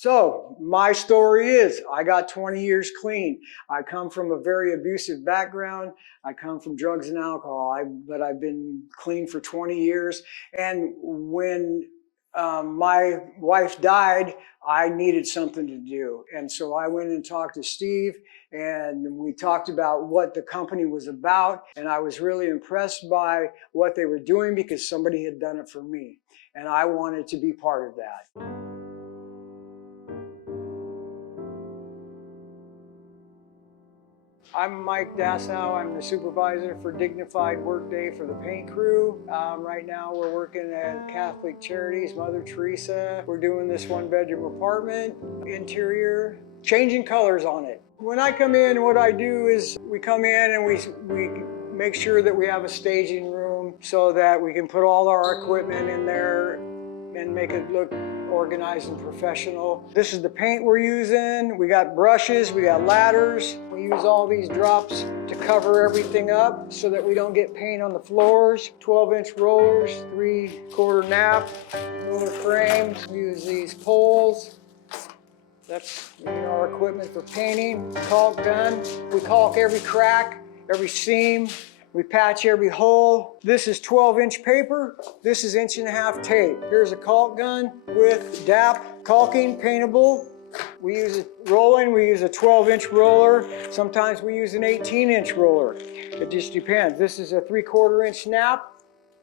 So my story is I got 20 years clean. I come from a very abusive background. I come from drugs and alcohol, but I've been clean for 20 years. And when my wife died, I needed something to do. And so I went and talked to Steve, and we talked about what the company was about. And I was really impressed by what they were doing because somebody had done it for me. And I wanted to be part of that. I'm Mike Dassow. I'm the supervisor for Dignified Workday for the paint crew. Right now we're working at Catholic Charities, Mother Teresa. We're doing this one-bedroom apartment, interior, changing colors on it. When I come in, what I do is we come in and we make sure that we have a staging room so that we can put all our equipment in there and make it look organized and professional. This is the paint we're using. We got brushes, we got ladders. We use all these drops to cover everything up so that we don't get paint on the floors. 12-inch rollers, 3/4 nap, roller frames. We use these poles. That's our equipment for painting. Caulk gun. We caulk every crack, every seam. We patch every hole. This is 12-inch paper. This is 1.5-inch tape. Here's a caulk gun with DAP caulking, paintable. We use it rolling. We use a 12-inch roller. Sometimes we use an 18-inch roller. It just depends. This is a 3/4-inch snap,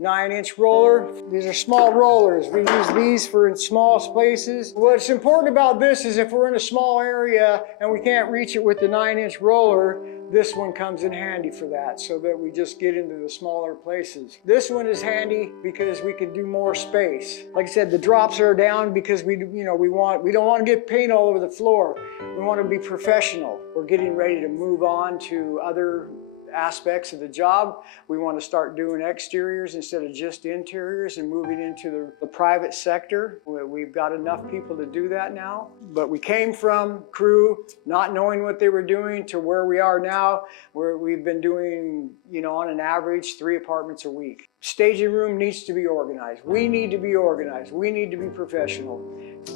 9-inch roller. These are small rollers. We use these for in small spaces. What's important about this is if we're in a small area and we can't reach it with the 9-inch roller, this one comes in handy for that, so that we just get into the smaller places. This one is handy because we can do more space. Like I said, the drops are down because we don't want to get paint all over the floor. We want to be professional. We're getting ready to move on to other aspects of the job. We want to start doing exteriors instead of just interiors and moving into the private sector. We've got enough people to do that now. But we came from crew not knowing what they were doing to where we are now, where we've been doing, on an average 3 apartments a week. Staging room needs to be organized. We need to be organized. We need to be professional.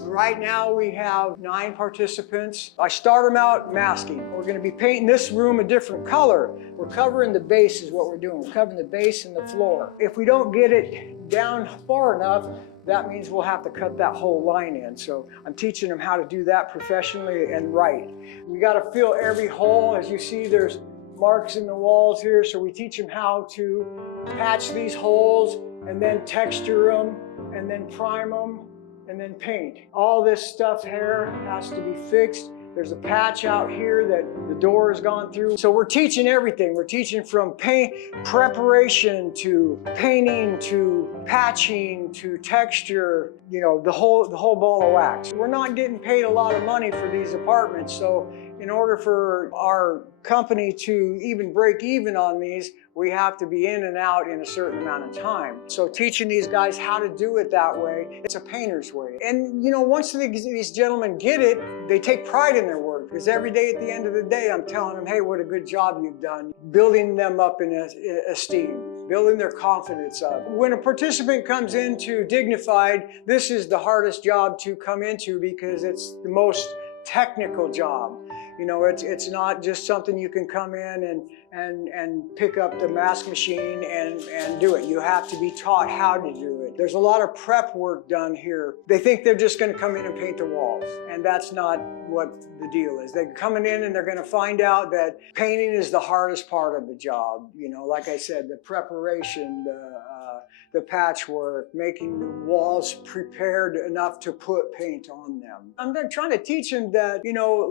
Right now we have 9 participants. I start them out masking. We're going to be painting this room a different color. We're covering the base is what we're doing. We're covering the base and the floor. If we don't get it down far enough, that means we'll have to cut that whole line in. So I'm teaching them how to do that professionally and right. We got to fill every hole. As you see, there's marks in the walls here. So we teach them how to patch these holes and then texture them and then prime them and then paint. All this stuff here has to be fixed. There's a patch out here that the door has gone through. So we're teaching everything. We're teaching from paint preparation to painting to patching to texture, the whole ball of wax. We're not getting paid a lot of money for these apartments, so in order for our company to even break even on these, we have to be in and out in a certain amount of time. So teaching these guys how to do it that way, it's a painter's way. And once these gentlemen get it, they take pride in their work, because every day at the end of the day, I'm telling them, hey, what a good job you've done, building them up in esteem, building their confidence up. When a participant comes into Dignified, this is the hardest job to come into because it's the most technical job. It's not just something you can come in and pick up the mask machine and do it. You have to be taught how to do it. There's a lot of prep work done here. They think they're just going to come in and paint the walls, and that's not what the deal is. They're coming in and they're going to find out that painting is the hardest part of the job. Like I said, the preparation, the patchwork, making the walls prepared enough to put paint on them. I'm trying to teach them that,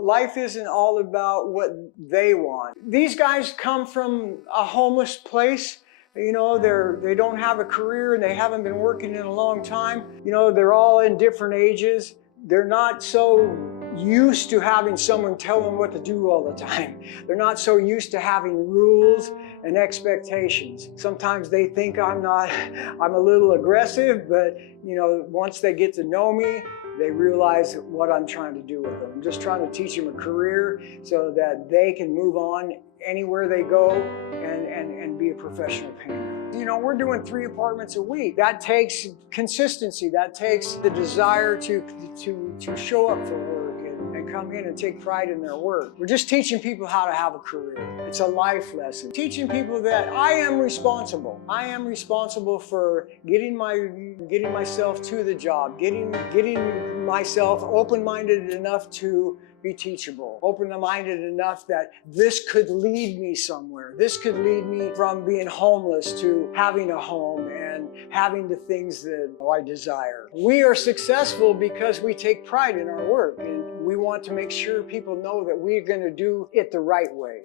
life isn't all about what they want. These guys come from a homeless place. They don't have a career and they haven't been working in a long time. They're all in different ages. They're not so used to having someone tell them what to do all the time. They're not so used to having rules and expectations. Sometimes they think I'm a little aggressive, but once they get to know me, they realize what I'm trying to do with them. I'm just trying to teach them a career so that they can move on anywhere they go and be a professional painter. You know, we're doing 3 apartments a week. That takes consistency. That takes the desire to show up for work and come in and take pride in their work. We're just teaching people how to have a career. It's a life lesson. Teaching people that I am responsible. I am responsible for getting myself to the job, getting myself open-minded enough to be teachable, open-minded enough that this could lead me somewhere. This could lead me from being homeless to having a home and having the things that I desire. We are successful because we take pride in our work, and we want to make sure people know that we're going to do it the right way.